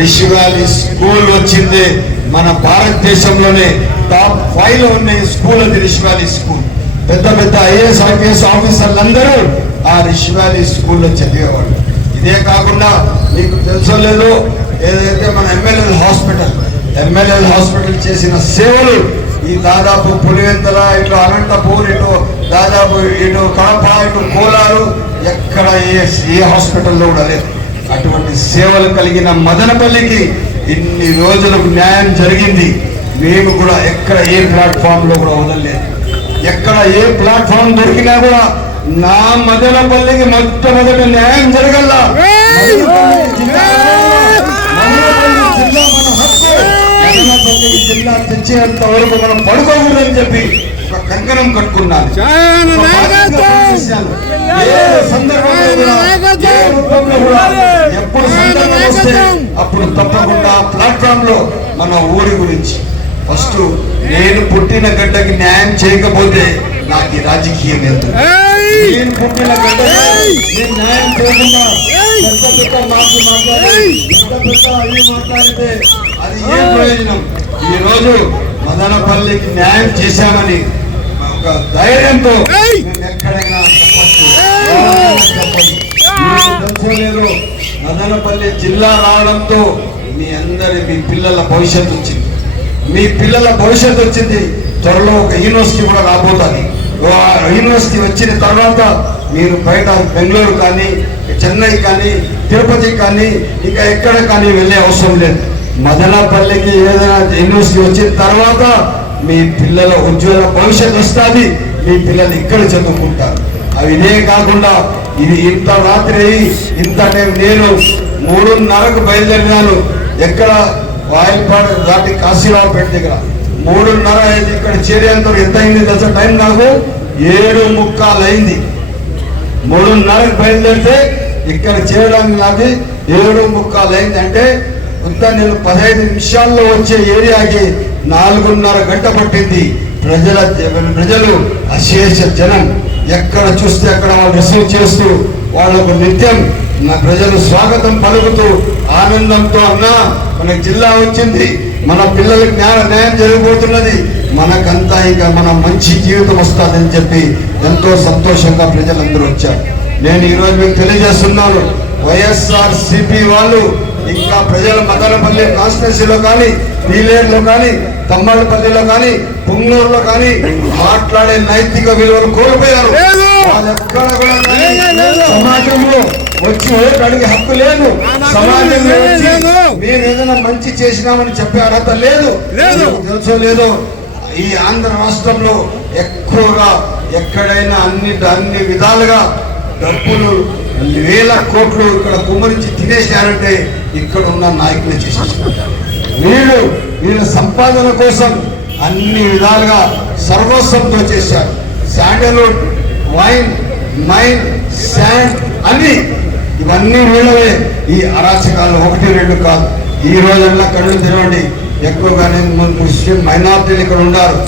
Rishi valley school వచ్చింది. మన భారతదేశంలోనే టాప్ ఫైవ్లో ఉన్న స్కూల్ అది రిషి వ్యాలీ స్కూల్. పెద్ద పెద్ద ఐఏఎస్ ఐపీఎస్ ఆఫీసర్లు అందరూ ఆ రిషి వ్యాలీ స్కూల్లో చదివేవాళ్ళు. ఇదే కాకుండా మీకు తెలుసలేదు ఏదైతే మన ఎమ్మెల్యేల హాస్పిటల్ ఎమ్మెల్యేల హాస్పిటల్ చేసిన సేవలు ఈ దాదాపు పులివెందల ఇటు అనంతపూర్ ఇటు దాదాపు ఇటు కడప ఇటు కోలారు ఎక్కడ ఏ ఏ హాస్పిటల్లో కూడా లేదు. అటువంటి సేవలు కలిగిన మదనపల్లికి ఇన్ని రోజులకు న్యాయం జరిగింది. మేము కూడా ఎక్కడ ఏ ప్లాట్ఫామ్లో కూడా వదలలేదు. ఎక్కడ ఏ ప్లాట్ఫామ్ దొరికినా కూడా నా మదనపల్లికి మొట్టమొదటి న్యాయం జరగల్లా. మదనపల్లి జిల్లా తెచ్చేంత వరకు మనం పడుకోకూడదని చెప్పి ఒక కంకణం కట్టుకున్నాను. అప్పుడు తప్పకుండా ప్లాట్ఫామ్లో మన ఊరి గురించి. ఫస్ట్ నేను పుట్టిన గడ్డకి న్యాయం చేయకపోతే నాకు రాజకీయం వెళ్తుంది! నేను పుట్టిన గడ్డకి నేను న్యాయం చేయకుండా పెద్ద పెద్ద మాటలు మాట్లాడి పెద్ద పెద్ద అవి మాట్లాడితే అది ఏ ప్రయోజనం? ఈ రోజు మదనపల్లికి న్యాయం చేశామని ఒక ధైర్యంతో ఎక్కడైనా చెప్పచ్చు ఎవరైనా చెప్పండి. మదనపల్లి జిల్లా రావడంతో మీ అందరి మీ పిల్లల భవిష్యత్తు వచ్చింది. మీ పిల్లల భవిష్యత్తు వచ్చింది. త్వరలో ఒక యూనివర్సిటీ కూడా రాబోతుంది. యూనివర్సిటీ వచ్చిన తర్వాత మీరు బయట బెంగళూరు కానీ చెన్నై కానీ తిరుపతి కానీ ఇంకా ఎక్కడ కానీ వెళ్ళే అవసరం లేదు. మదనపల్లికి ఏదైనా యూనివర్సిటీ వచ్చిన తర్వాత మీ పిల్లల ఉజ్వల భవిష్యత్తు వస్తుంది. మీ పిల్లలు ఇక్కడ చదువుకుంటారు. అవి ఇదే కాకుండా ఇది ఇంత రాత్రి ఇంత నేను మూడున్నరకు బయలుదేరినాను. ఎక్కడ వాయిల్పాడు దాటి కాశీరావుపేట దగ్గర. మూడున్నర అయింది ఇక్కడ చేరేంత ఎంత అయింది తెలుసా? టైం నాకు ఏడు ముక్కాలు అయింది. మూడున్నరకు బయలుదేరితే ఇక్కడ చేరడానికి నాకు ఏడు ముక్కాలు అయింది. అంటే కొంత నేను పదహైదు నిమిషాల్లో వచ్చే ఏరియాకి నాలుగున్నర గంట పట్టింది. ప్రజల ప్రజలు అశేష జనం. ఎక్కడ చూస్తే అక్కడ వాళ్ళు రిసీవ్ చేస్తూ వాళ్ళకు నిత్యం నా ప్రజలు స్వాగతం పలుకుతూ ఆనందంతో అన్నా మన జిల్లా వచ్చింది. మన పిల్లలకు న్యాయ న్యాయం జరగబోతున్నది. మనకంతా ఇంకా మన మంచి జీవితం వస్తుందని చెప్పి ఎంతో సంతోషంగా ప్రజలందరూ వచ్చారు. నేను ఈరోజు మీకు తెలియజేస్తున్నాను. వైఎస్ఆర్ సిపి వాళ్ళు ఇంకా ప్రజల మదనపల్లి కాన్స్టిట్యూన్సీలో కానీ పీలేరులో కానీ తమ్మలపల్లిలో కానీ పుంగనూరులో కానీ మాట్లాడే నైతిక విలువలు కోల్పోయారు. సమాజంలో వచ్చి ఓటు అడిగే హక్కు లేదు. సమాజంలో వచ్చి లేదు. మేము ఏదైనా మంచి చేసినామని చెప్పే అర్హత లేదు. తెలుసో లేదో ఈ ఆంధ్ర రాష్ట్రంలో ఎక్కువగా ఎక్కడైనా అన్ని అన్ని విధాలుగా డబ్బులు వేల కోట్లు ఇక్కడ కుమ్మరించి తినేశారంటే ఇక్కడ ఉన్న నాయకులు చేసేసారు వీళ్ళు వీళ్ళ సంపాదన కోసం అన్ని విధాలుగా సర్వస్వంతో చేశారు. శాండల్వుడ్ వైన్ మైన్ శాండ్ అన్ని. ఇవన్నీ వీళ్ళవే. ఈ అరాచకాలు ఒకటి రెండు కాదు. ఈ రోజల్లా కళ్ళు తెరవండి. ఎక్కువగా ముస్లిం మైనార్టీలు ఇక్కడ ఉన్నారు.